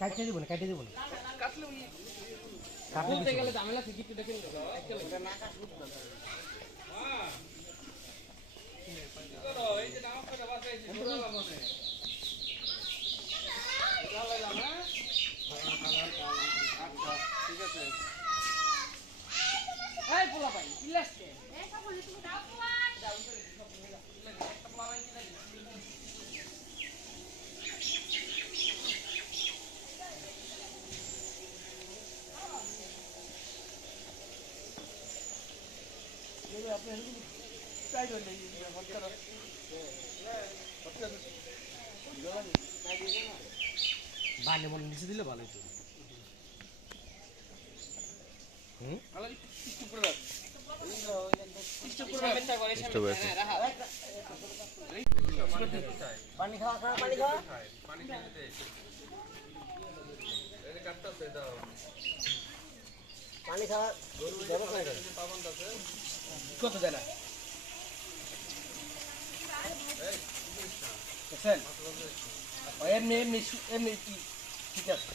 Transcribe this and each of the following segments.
কাটতে দিব না কাটতে দিব না কাটলে কাটতে গেলে ঝামেলা থেকে একটু দেখেন এটা না কাটুক না হ্যাঁ করো এই যে নাম করে বাসাইছি পুরো লাগানে এটা লাগাম হ্যাঁ আচ্ছা ঠিক আছে এই পোলা ভাই ইলাস্টে এই সব বলি তুমি দাও পোলা দাও করে সব মিলা একটা পোলা ভাই কিনা বানে মন নিচে দিলে ভালো হতো পানি খাওয়া পানি খাওয়া পানি খাওয়া কত দেয় না এমনি এমনি এমনি ঠিক আছে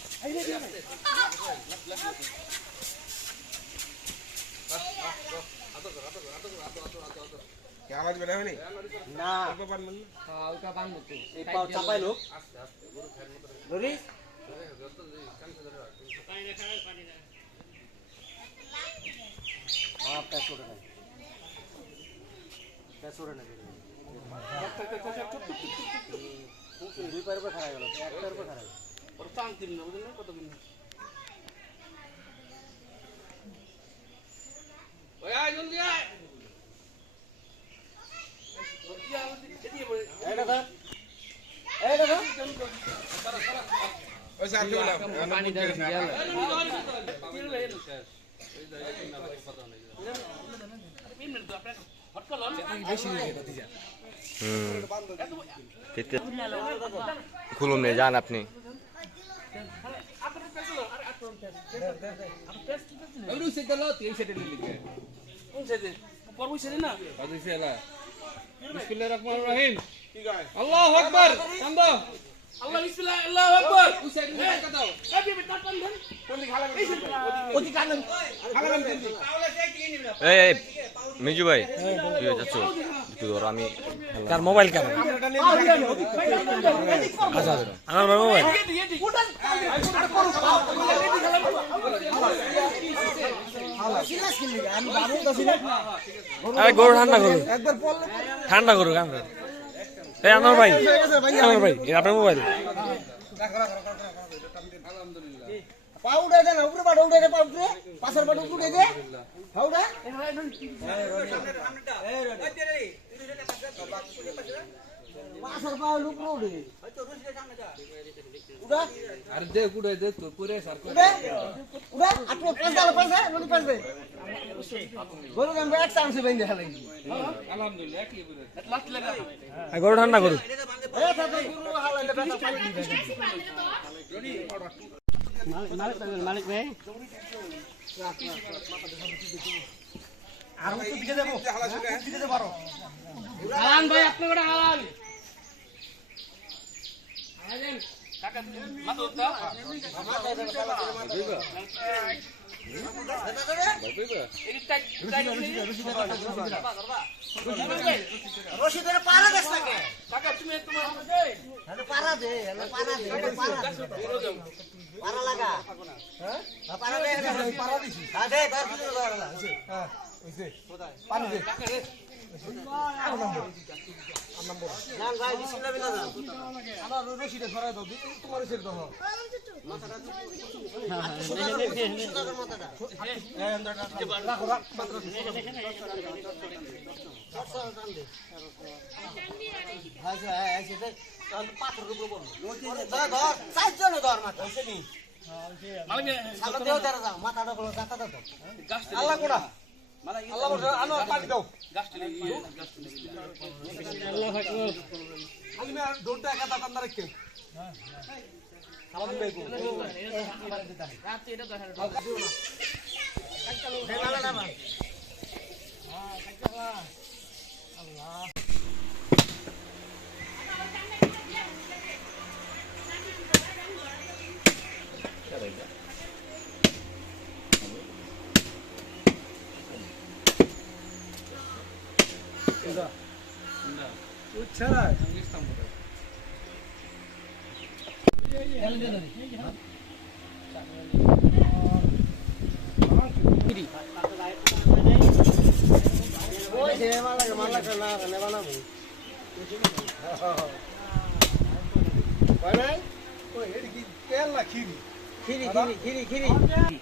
আওয়াজ বের হয়নি না হ্যাঁ ওটা বান্ধব তো এই পাও চাপাই লোক ধরি প্যাস ওটা নাই প্যাস ওটা নাই দুই পায়ের উপর খাড়া গেল এক পায়ের উপর খাড়া গেল ওর টান কিন না বুঝলেন কত কিন ওই আয় জলদি আয় ওই স্যার কেউ না পানি দেন খুলুন নিয়ে যান আপনি আল্লাহু আকবার কান্দো আল্লাহ বিসমিল্লাহ আল্লাহু আকবার ওই সাইডে টাকা দাও এই বিবি টান দেন কোন দিকে হালা ওদি টান দেন হালা দেন তাহলে সে কি নিবে এই এই মিজু ভাই তুই যাচ্ছ একটু ধর আমি কার মোবাইল কেন আচ্ছা আমার মোবাইল আরে গরু ঠান্ডা করুন ঠান্ডা করুক আমরা এই আমার ভাই আপনার মোবাইল পাউডার দেন উপরে বাড়া উড়ে দে পাউডার পাশের বাড়া উড়ে দে হাউডা পাশের পাও লুক উড়ে উড়া আরে দে গুড়ে দে তো পুরে সার উড়া উড়া আপনি পাশ দাও পাশে নদী পাশ দে গরু গান এক চান্স বেঁধে হালাই আলহামদুলিল্লাহ একই পুরে লাস্ট লাগা গরু ঠান্ডা করুন এ তাতে গরু হালাইলে বেটা পাই মালিক ভাই আর তো দিকে দেবো দিকে দে পারো হালান ভাই আপনি ওটা হালান হালান কাকা মাথা উঠা রশিদের পারা দেশ থাকে কাকা তুমি তোমার আরে পারা দে পারা লাগা হ্যাঁ পারা দে পারা দিছি হ্যাঁ দে তার ভিতরে ধরে না হ্যাঁ হইছে পানি দে কাকা রে জান ভাই বিসমিল্লাহ বিনা জান আমার রশিদে ধরে দাও তোমার রশিদ দাও মাথাটা সুদার মাথাটা এই আন্দাটা রাখো রাখ মাত্র আচ্ছা আচ্ছা দে পাথর উপর বল ধর ধর চারজন ধর মাথা হইছে নি মালিক সামনে দেও তারা যাও মাথাটা বলো জাতা দাও গাছ আল্লাহ কোড়া আল্লাহ বলে আনো পানি দাও গাছটা আল্লাহু আকবার আমি আর দৌড়টা একা দাঁড়ান রাখতে সালাম আলাইকুম রাতে এটা দেখা ওই যে মালা না কানে বানাবো কয় নাই ওই এর কি তেল না খিরি খিরি খিরি খিরি খিরি